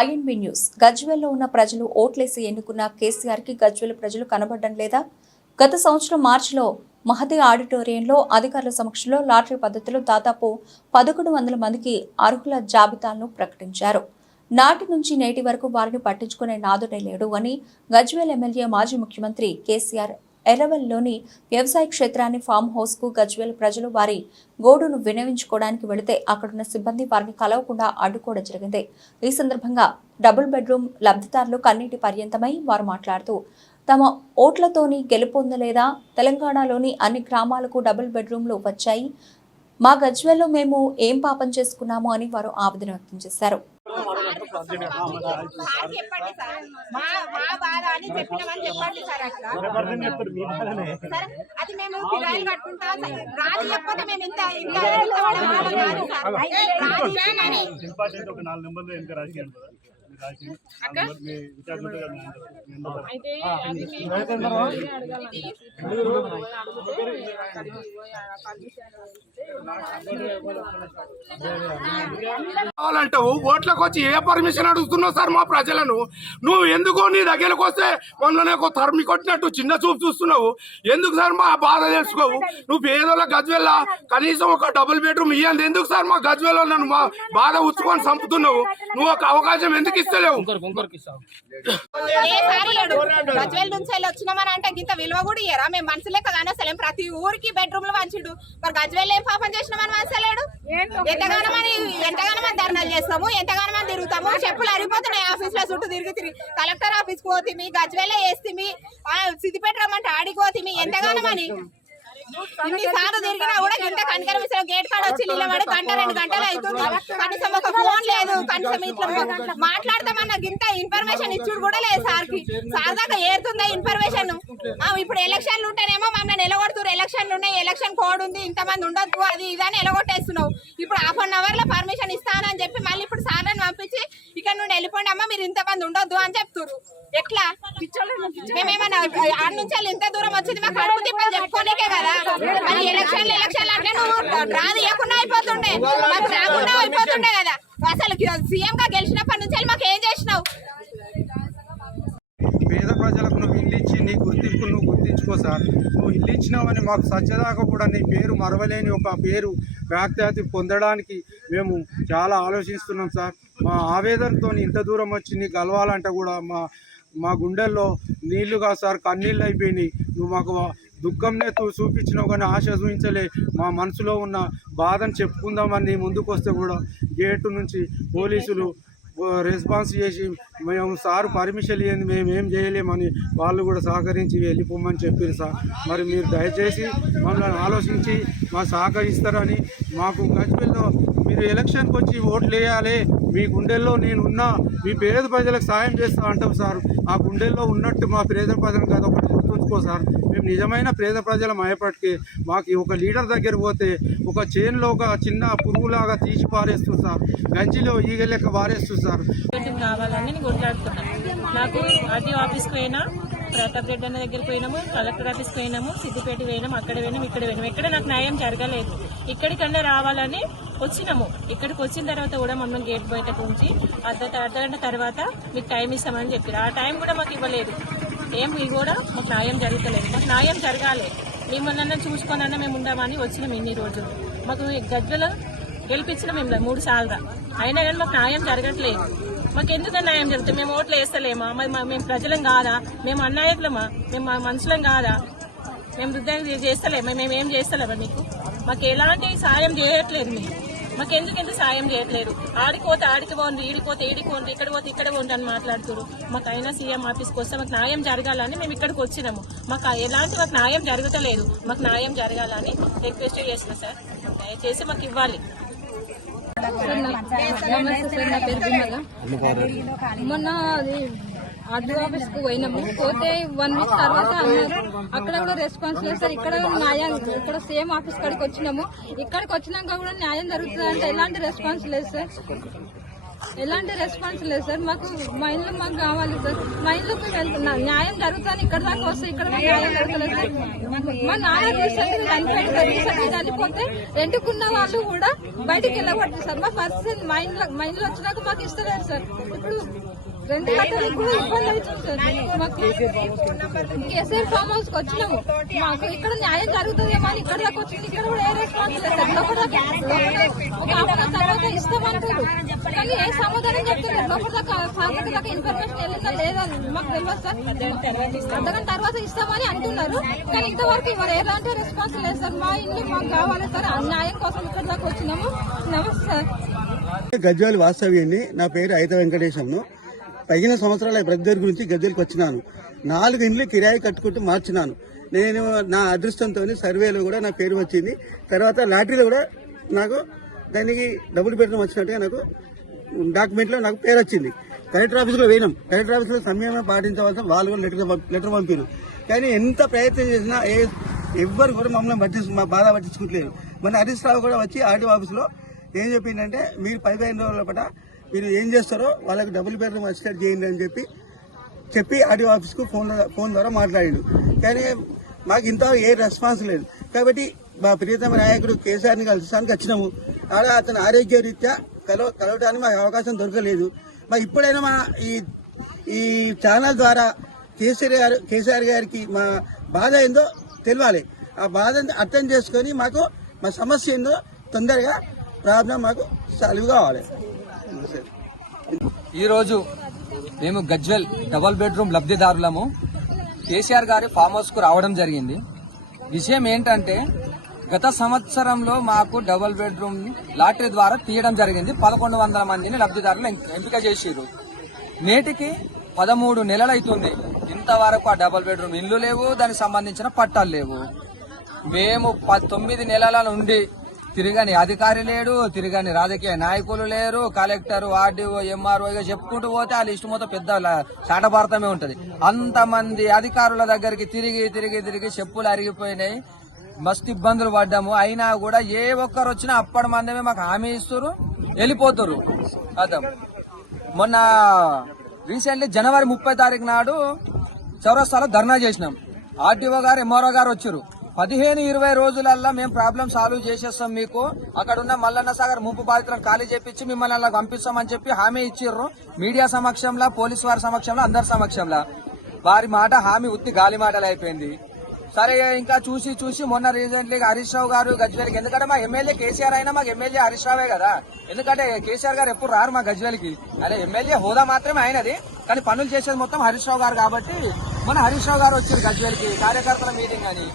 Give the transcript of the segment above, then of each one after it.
INB news. గజ్వేల్లో ఉన్న ప్రజలు ఓట్లేసి ఎన్నుకున్న కేసీఆర్ కి గజ్వేల్ ప్రజలు కనబడడం లేదా? గత సంవత్సరం మార్చిలో మహతి ఆడిటోరియంలో అధికారుల సమక్షంలో లాటరీ పద్ధతిలో దాదాపు 1100 మందికి అర్హుల జాబితాలను ప్రకటించారు. నాటి నుంచి నేటి వరకు వారిని పట్టించుకునే నాదుడే లేడు అని గజ్వేల్ ఎమ్మెల్యే మాజీ ముఖ్యమంత్రి కేసీఆర్ ఎర్రవల్లిలోని వ్యవసాయ క్షేత్రాన్ని ఫామ్ హౌస్ కు గజ్వేల్ ప్రజలు వారి గోడును వినవించుకోవడానికి వెళితే అక్కడున్న సిబ్బంది వారిని కలవకుండా అడ్డుకోవడం జరిగింది. ఈ సందర్భంగా డబుల్ బెడ్రూమ్ లబ్ధిదారులు కన్నీటి పర్యంతమై వారు మాట్లాడుతూ తమ ఓట్లతోని గెలుపొందలేదా? తెలంగాణలోని అన్ని గ్రామాలకు డబుల్ బెడ్రూమ్లు వచ్చాయి. మా గజ్వేల్లో మేము ఏం పాపం చేసుకున్నాము అని వారు ఆవేదన వ్యక్తం చేశారు. కావాలంటావు ఓట్లకు వచ్చి ఏ పర్మిషన్ అడుగుతున్నావు సార్ మా ప్రజలను? నువ్వు ఎందుకో నీ దగ్గరకు వస్తే మనలోనే ఒక తరిమి కొట్టినట్టు చిన్న చూపు చూస్తున్నావు. ఎందుకు సార్ మా బాధ తెలుసుకోవు? నువ్వు పేదోళ్ళ గజ్వేల్ కనీసం ఒక డబుల్ బెడ్రూమ్ ఇయ్యండి. ఎందుకు సార్ మా గజ్వేల్ నన్ను మా బాధ ఉచ్చుకొని చంపుతున్నావు? నువ్వు ఒక అవకాశం ఎందుకు ఇస్తలేవు? గజ్వేల్ నుంచి వచ్చినామని అంటే ఇంత విలువ కూడా ఇయ్యరా? మేము మనసులే కదా అసలు ప్రతి ఊరికి బెడ్రూమ్ లో మంచిడు. మరి గజ్వేల్ ఏం పాపం చేసినామని మనసలేడు? ఎంతగానో మంది ధర్నాలు చేస్తాము, ఎంతగానో మంది తిరుగుతాము. చెప్పులు అరిగిపోతున్నాయి ఆఫీస్ లో చుట్టూ తిరిగి కలెక్టర్ ఆఫీస్ పోతిమి, గజ్వేల్ వేస్తిమి, సిద్దిపేట రమ్మంటే ఆడికి పోతిమి. ఎంతగానో మని ఇన్నిసార్లు తిరిగినా కూడా ఇంత కనకరం ఇస్తారు. గేట్ కాడ వచ్చి నిలబడి గంట 2 గంటలు అవుతుంది. కనీసం ఒక ఫోన్ లేదు, కనీసం ఇట్లా మాట్లాడతామన్న ఇంత ఇన్ఫర్మేషన్ ఇచ్చుడు కూడా లేదు సార్కి. సార్ దాకా ఏరుతుందా ఇన్ఫర్మేషన్? ఇప్పుడు ఎలక్షన్లు ఉంటేనేమో మమ్మల్ని నిలగొడుతున్నారు. ఎలక్షన్లు ఉన్నాయి, ఎలక్షన్ కోడ్ ఉంది, ఇంతమంది ఉండొద్దు, అది ఇదని నిలగొట్టేస్తున్నావు. ఇప్పుడు 1/2 అవర్ లో పర్మిషన్ ఇస్తానని చెప్పి మళ్ళీ ఇప్పుడు సార్లను పంపించి ఇక్కడ నుండి వెళ్ళిపోండి అమ్మ, మీరు ఇంతమంది ఉండొద్దు అని చెప్తున్నారు. ఎట్లా మేమేమన్నా ఆడ నుంచి ఇంత దూరం వచ్చింది మా కడుపు తిప్పలు చెప్పుకోలేకే కదా. మరి ఎలక్షన్లు అంటే నువ్వు డ్రా తీయకుండా అయిపోతుండే, మాకు రాకుండా అయిపోతుండే కదా. అసలు సీఎం గా గెలిచినప్పటి నుంచి మాకు ఏం చేసినావు? పేద ప్రజలకు నువ్వు ఇల్లు ఇచ్చి నీ గుర్తింపు నువ్వు గుర్తించుకో సార్. నువ్వు ఇల్లు ఇచ్చినావని మాకు సత్యదాకా కూడా నీ పేరు మరవలేని ఒక పేరు వ్యాఖ్యాతి పొందడానికి మేము చాలా ఆలోచిస్తున్నాం సార్. మా ఆవేదనతో ఇంత దూరం వచ్చి నీకు కలవాలంటే కూడా మా గుండెల్లో నీళ్లుగా సార్ కన్నీళ్ళు అయిపోయినాయి. నువ్వు మాకు దుఃఖంనే చూపించినావు కానీ ఆశ చూపించలే. మా మనసులో ఉన్న బాధను చెప్పుకుందామని ముందుకు వస్తే కూడా గేటు నుంచి పోలీసులు రెస్పాన్స్ చేసి మేము సార్ పర్మిషన్ ఇవ్వండి, మేము ఏం చేయలేమని వాళ్ళు కూడా సహకరించి వెళ్ళిపోమని చెప్పారు సార్. మరి మీరు దయచేసి మమ్మల్ని ఆలోచించి మాకు సహకరిస్తారని, మాకు గజ్వేల్లో మీరు ఎలక్షన్కి వచ్చి ఓట్లు వేయాలి, మీ గుండెల్లో నేనున్నా, మీ పేద ప్రజలకు సాయం చేస్తా అంటాం సార్. ఆ గుండెల్లో ఉన్నట్టు మా పేద ప్రజలు కదా ఒకటి గుర్తుంచుకో సార్. మేము నిజమైన పేద ప్రజల అయ్యేపటికి మాకు ఒక లీడర్ దగ్గర పోతే ఒక చేన్లో ఒక చిన్న పురుగులాగా తీసి పారేస్తుంది సార్, గంజిలో ఈగ లెక్క పారేస్తుంది సార్. కావాలని నేను కొట్లాడుతున్నాను. నాకు ఆర్టీ ఆఫీస్కి పోయినా, ప్రతాప్ రెడ్డి అన్న దగ్గరికి పోయినాము, కలెక్టర్ ఆఫీస్కి పోయినాము, సిద్దిపేట పోయినాము, అక్కడ పోయినాము, ఇక్కడ పోయినాము. ఎక్కడ నాకు న్యాయం జరగలేదు. ఇక్కడికన్నా రావాలని వచ్చినాము. ఇక్కడికి వచ్చిన తర్వాత కూడా మమ్మల్ని గేట్ బయటకు ఉంచి అర్ధగంట తర్వాత మీకు టైం ఇస్తామని చెప్పారు. ఆ టైం కూడా మాకు ఇవ్వలేదు. ఏమి కూడా మాకు న్యాయం జరుగుతలేదు. మాకు న్యాయం జరగాలి, మిమ్మల్ని చూసుకొనన్నా మేము ఉండామని వచ్చినాం. ఇన్ని రోజులు మాకు గజ్వేల్ గెలిపించినాం మేము 3 సార్లు, అయినా కానీ మాకు న్యాయం జరగట్లేదు. మాకు ఎందుకని న్యాయం జరుగుతుంది? మేము ఓట్లు వేస్తలేమా? మేము ప్రజలం కాదా? మేము అన్యాయకులమా? మేము మనుషులం కాదా? మేము వృద్ధాన్ని చేస్తలేమా? మేమేం చేస్తలేమా? మీకు మాకు ఎలాంటి సాయం చేయట్లేదు. మీరు మాకు ఎందుకు సాయం చేయట్లేదు? ఆడిపోతే ఆడికి పోండి, ఈడిపోతే ఈడికి పోండి, ఇక్కడ పోతే ఇక్కడ పోండి అని మాట్లాడుతున్నారు. మాకు అయినా సీఎం ఆఫీస్కి వస్తే మాకు న్యాయం జరగాలని మేము ఇక్కడికి వచ్చినాము. మాకు ఎలాంటి మాకు న్యాయం జరగట్లేదు. మాకు న్యాయం జరగాలని రిక్వెస్ట్ చేసిన సార్, దయచేసి మాకు ఇవ్వాలి. మొన్న ఆర్డీ ఆఫీస్కి పోయినాము. పోతే 1 వీక్ తర్వాత అన్నారు, అక్కడ కూడా రెస్పాన్స్ లేదు సార్. ఇక్కడ న్యాయం, ఇక్కడ సేమ్ ఆఫీస్ కాడికి వచ్చినాము. ఇక్కడికి వచ్చినాక కూడా న్యాయం జరుగుతుంది అంటే ఎలాంటి రెస్పాన్స్ లేదు సార్. ఎలాంటి రెస్పాన్స్ లేదు సార్. మాకు మా ఇంట్లో మాకు కావాలి సార్. మా ఇంట్లోకి వెళ్తున్నా న్యాయం జరుగుతుంది. ఇక్కడ దాకా వస్తే ఇక్కడ మాకు న్యాయం జరగలేదు సార్. మా నాన్న రీసెంట్గా చనిపోతే రెండుకున్న వాళ్ళు కూడా బయటికి వెళ్ళబట్టి సార్. మా పరిస్థితి మా ఇంట్లో వచ్చినాక మాకు ఇస్తలేదు సార్. ఇప్పుడు రెండు గంటలకు కూడా ఇబ్బంది అవుతుంది సార్. మాకు కేసీఆర్ ఫామ్ హౌస్ కి వచ్చినాము. మాకు ఇక్కడ న్యాయం జరుగుతుందేమో అని ఇక్కడ దాకా వచ్చింది. ఇక్కడ కూడా ఏ రెస్పాన్స్ లేదు సార్. లోపల ఒక హాఫ్ తర్వాత ఇస్తామంటారు కానీ ఏ సమాధానం చెప్తున్నారు. లోపల దాకా ఇన్ఫర్మేషన్ వెళ్ళిందా లేదా మాకు తెలియదు సార్. అర్ధగంట తర్వాత ఇస్తామని అంటున్నారు కానీ ఇంతవరకు ఇవాళ ఎలాంటి రెస్పాన్స్ లేదు సార్. మా ఇల్లు మాకు కావాలి సార్. న్యాయం కోసం ఇక్కడ దాకా వచ్చినాము. నమస్తే సార్. గజ్వేల్ వాస్తవ్యాన్ని. నా పేరు ఐత వెంకటేశంను. 15 సంవత్సరాల బ్రదర్ గురించి గజ్వేల్కి వచ్చినాను. 4 ఇండ్లు కిరాయి కట్టుకుంటూ మార్చినాను. నేను నా అదృష్టంతో సర్వేలో కూడా నా పేరు వచ్చింది. తర్వాత లాటరీలో కూడా నాకు దానికి డబుల్ బెడ్రూమ్ వచ్చినట్టుగా నాకు డాక్యుమెంట్లో నాకు పేరు వచ్చింది. కలెక్టర్ ఆఫీస్లో పోయినాం. కలెక్టర్ ఆఫీస్లో సంయమనం పాటించవలసిన వాళ్ళు కూడా లెటర్ పంపారు. కానీ ఎంత ప్రయత్నం చేసినా ఎవ్వరు కూడా మమ్మల్ని మా బాధ పట్టించుకోవట్లేదు. మన హరీష్ రావు కూడా వచ్చి ఆర్టీఓ ఆఫీస్లో ఏం చెప్పిందంటే మీరు 15 రోజుల పాట మీరు ఏం చేస్తారో వాళ్ళకి డబుల్ బెడ్రూమ్ అసిస్టెంట్ చేయండి అని చెప్పి ఆర్టీఓ ఆఫీస్కు ఫోన్ ద్వారా మాట్లాడిండు. కానీ మాకు ఇంత ఏ రెస్పాన్స్ లేదు. కాబట్టి మా ప్రియతమ నాయకుడు కేసీఆర్ని కలిసానికి వచ్చినాము. ఆడ అతను ఆరోగ్య రీత్యా కలవడానికి మాకు అవకాశం దొరకలేదు. మరి ఇప్పుడైనా మా ఈ ఛానల్ ద్వారా కేసీఆర్ గారికి మా బాధ ఏందో తెలియాలి. ఆ బాధని అర్థం చేసుకొని మాకు మా సమస్య ఏందో తొందరగా ప్రాబ్లం మాకు సాల్వ్ కావాలి. ఈరోజు మేము గజ్వేల్ డబుల్ బెడ్రూమ్ లబ్ధిదారులము కేసీఆర్ గారి ఫామ్ హౌస్ కు రావడం జరిగింది. విషయం ఏంటంటే గత సంవత్సరంలో మాకు డబుల్ బెడ్రూమ్ లాటరీ ద్వారా తీయడం జరిగింది. 1100 మందిని లబ్ధిదారులు ఎంపిక చేసిరు. నేటికి 13 నెలలు అవుతుంది. ఇంతవరకు ఆ డబుల్ బెడ్రూమ్ ఇల్లు లేవు, దానికి సంబంధించిన పట్టాలు లేవు. మేము 9 నెలల నుండి తిరగని అధికారి లేడు, తిరగని రాజకీయ నాయకులు లేరు. కలెక్టర్, ఆర్డీఓ, ఎంఆర్ఓ చెప్పుకుంటూ పోతే ఆ లిస్టు మొత్తం పెద్ద చాటభారతమే ఉంటది. అంతమంది అధికారుల దగ్గరికి తిరిగి చెప్పులు అరిగిపోయినాయి. మస్తు ఇబ్బందులు పడ్డాము. అయినా కూడా ఏ ఒక్కరు వచ్చినా అప్పటి మందమే మాకు హామీ ఇస్తారు, వెళ్ళిపోతారు. అర్థం. మొన్న రీసెంట్లీ జనవరి 30 తారీఖు నాడు చౌరస్తాలో ధర్నా చేసినాం. ఆర్డీఓ గారు, ఎంఆర్ఓ గారు వచ్చారు. 15-20 రోజులల్లా మేము ప్రాబ్లం సాల్వ్ చేసేస్తాం, మీకు అక్కడ ఉన్న మల్లన్న సాగర్ ముంపు బాధితులను ఖాళీ చేపించి మిమ్మల్ని అలా పంపిస్తామని చెప్పి హామీ ఇచ్చిర్రు. మీడియా సమక్షంలో, పోలీసు వారి సమక్షంలో, అందరి సమక్షంలో. వారి మాట హామీ ఉత్తి గాలి మాటలు అయిపోయింది. సరే ఇంకా చూసి మొన్న రీసెంట్లీ హరీష్ రావు గారు గజ్వేల్కి, ఎందుకంటే మా ఎమ్మెల్యే కేసీఆర్ అయినా మాకు ఎమ్మెల్యే హరీష్ రావే కదా. ఎందుకంటే కేసీఆర్ గారు ఎప్పుడు రారు మా గజ్వేల్కి. అదే ఎమ్మెల్యే హోదా మాత్రమే అయినది, కానీ పనులు చేసేది మొత్తం హరీష్ రావు గారు. కాబట్టి మొన్న హరీష్ రావు గారు వచ్చారు గజ్వేల్కి కార్యకర్తల మీటింగ్ అని.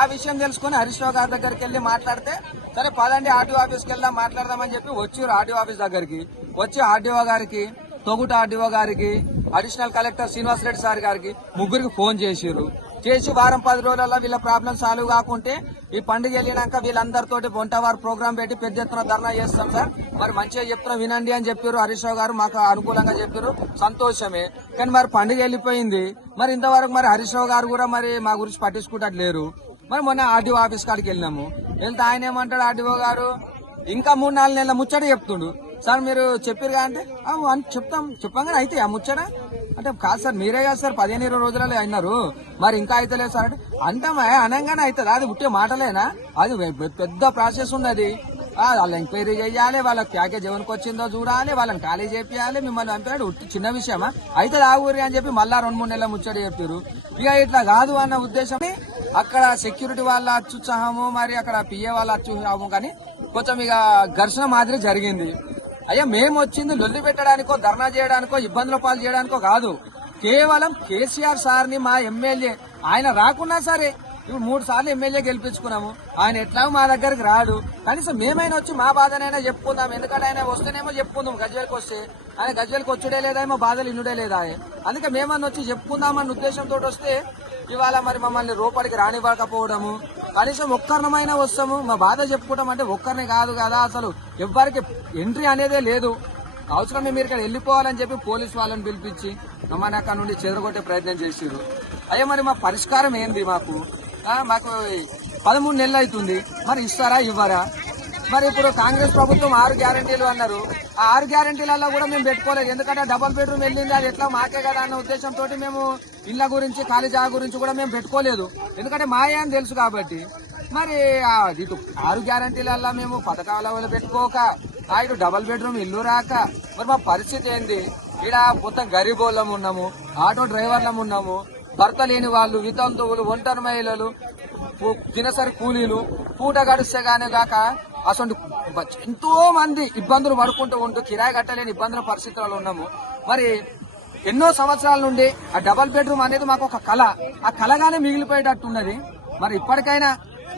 ఆ విషయం తెలుసుకుని హరీష్ రావు గారి దగ్గరికి వెళ్లి మాట్లాడితే, సరే పదండి ఆర్డీఓ ఆఫీస్కి వెళ్దాం మాట్లాడదామని చెప్పి వచ్చారు. ఆర్డీఓ ఆఫీస్ దగ్గరికి వచ్చి ఆర్డీఓ గారికి, తొగుట ఆర్డీఓ గారికి, additional collector Srinivas Reddy sir గారికి ముగ్గురికి ఫోన్ చేసి వారం 10 రోజులలో వీళ్ళ ప్రాబ్లం సాల్వ్ కాకుంటే ఈ పండుగ వెళ్ళినాక వీళ్ళందరితోటి వంటవారు ప్రోగ్రాం పెట్టి పెద్ద ఎత్తున ధర్నా చేస్తాం సార్. మరి మంచిగా చెప్తున్నా వినండి అని చెప్పారు హరీష్ రావు గారు. మాకు అనుకూలంగా చెప్పారు, సంతోషమే. కానీ మరి పండుగ వెళ్ళిపోయింది. మరి ఇంతవరకు మరి హరీష్ రావు గారు కూడా మరి మా గురించి పట్టించుకుంటట్టు లేరు. మరి మొన్న ఆర్డీఓ ఆఫీస్ కాడికి వెళ్ళినాము. వెళ్తే ఆయన ఏమంటాడు, ఆర్డీఓ గారు ఇంకా 3-4 నెలల ముచ్చట చెప్తుండు. సార్ మీరు చెప్పారుగా అంటే చెప్పంగానే అయితే ఆ ముచ్చట అంటే కాదు సార్, మీరే కాదు సార్ 15-20 రోజులలో అయినారు, మరి ఇంకా అయితే లేదు సార్ అంటే అంటామా అనగానే అవుతుంది. అది ఉట్టే మాటలేనా? అది పెద్ద ప్రాసెస్ ఉంది. అది వాళ్ళు ఎంక్వైరీ చేయాలి, వాళ్ళకి ప్యాకేజ్ ఎవరికి వచ్చిందో చూడాలి, వాళ్ళని ఖాళీ చేపియాలి, మిమ్మల్ని పంపాడు. చిన్న విషయమా? అయితే ఆగురి అని చెప్పి మళ్ళా 2-3 నెలల ముచ్చట చెప్పారు. ఇక ఇట్లా కాదు అన్న ఉద్దేశం. అక్కడ సెక్యూరిటీ వాళ్ళ అత్యుత్సాహము, మరి అక్కడ పిఏ వాళ్ళ అత్యుత్సాహము, కానీ కొంచెం ఇక ఘర్షణ మాదిరి జరిగింది. అయ్యా మేము వచ్చింది లొల్లి పెట్టడానికో, ధర్నా చేయడానికో, ఇబ్బందుల పాలు చేయడానికో కాదు. కేవలం కేసీఆర్ సార్ని మా ఎమ్మెల్యే ఆయన రాకున్నా సరే ఇప్పుడు 3 సార్లు ఎమ్మెల్యే గెలిపించుకున్నాము. ఆయన ఎట్లాగో మా దగ్గరికి రాడు, కనీసం మేమైనా వచ్చి మా బాధనైనా చెప్పుకుందాం. ఎందుకంటే ఆయన వస్తేనేమో చెప్పుకుందాం, గజ్వేల్కి వస్తే ఆయన గజ్వేల్కి వచ్చుడే లేదా, మా బాధలు ఇన్నుడే లేదా. అందుకే మేమన్నా వచ్చి చెప్పుకుందామన్న ఉద్దేశంతో వస్తే ఇవాళ మరి మమ్మల్ని రూపాడికి రానివ్వకపోవడము. కనీసం ఒక్కరినమైనా వస్తాము, మా బాధ చెప్పుకుంటాం అంటే ఒక్కరిని కాదు కదా, అసలు ఎవ్వరికి ఎంట్రీ అనేదే లేదు. అవసరమే మీరు ఇక్కడ వెళ్ళిపోవాలని చెప్పి పోలీసు వాళ్ళని పిలిపించి మమ్మల్ని అక్కడ నుండి చెదరగొట్టే ప్రయత్నం చేసిరు. అయ్యా మరి మా పరిష్కారం ఏంది? మాకు 13 నెలలు అవుతుంది, మరి ఇస్తారా ఇవ్వరా? మరి ఇప్పుడు కాంగ్రెస్ ప్రభుత్వం 6 గ్యారెంటీలు అన్నారు. ఆ 6 గ్యారెంటీలలో కూడా మేము పెట్టుకోలేదు. ఎందుకంటే డబుల్ బెడ్రూమ్ వెళ్ళింది అది ఎట్లా మాకే కదా అన్న ఉద్దేశంతో మేము ఇళ్ల గురించి ఖాళీ జాగా గురించి కూడా మేము పెట్టుకోలేదు. ఎందుకంటే మాయే అని తెలుసు కాబట్టి. మరి ఇటు 6 గ్యారెంటీలల్లో మేము పథకాల పెట్టుకోక ఇటు డబుల్ బెడ్రూమ్ ఇల్లు రాక మరి మా పరిస్థితి ఏంది? ఇక్కడ మొత్తం గరీబోళ్ళం ఉన్నాము, ఆటో డ్రైవర్లం ఉన్నాము, భర్త లేని వాళ్ళు, వితంతువులు, ఒంటరి మహిళలు, దినసరి కూలీలు, పూట గడిస్తే గానే కాక అసలు ఎంతో మంది ఇబ్బందులు పడుకుంటూ ఉంటూ కిరాయి కట్టలేని ఇబ్బందుల పరిస్థితుల్లో ఉన్నాము. మరి ఎన్నో సంవత్సరాల నుండి ఆ డబుల్ బెడ్రూమ్ అనేది మాకు ఒక కళ, ఆ కళగానే మిగిలిపోయేటట్టున్నది. మరి ఇప్పటికైనా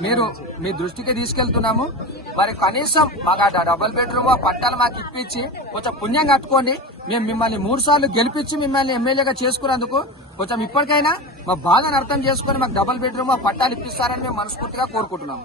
మీరు మీ దృష్టికి తీసుకెళ్తున్నాము. మరి కనీసం మాకు ఆ డబుల్ బెడ్రూమ్ పట్టాలు మాకు ఇప్పించి కొంచెం పుణ్యం కట్టుకోండి. మేము మిమ్మల్ని 3 సార్లు గెలిపించి మిమ్మల్ని ఎమ్మెల్యేగా చేసుకున్నందుకు కొంచెం ఇప్పటికైనా మా బాధను అర్థం చేసుకుని మాకు డబుల్ బెడ్రూమ్ పట్టాలు ఇప్పిస్తారని మేము మనస్ఫూర్తిగా కోరుకుంటున్నాము.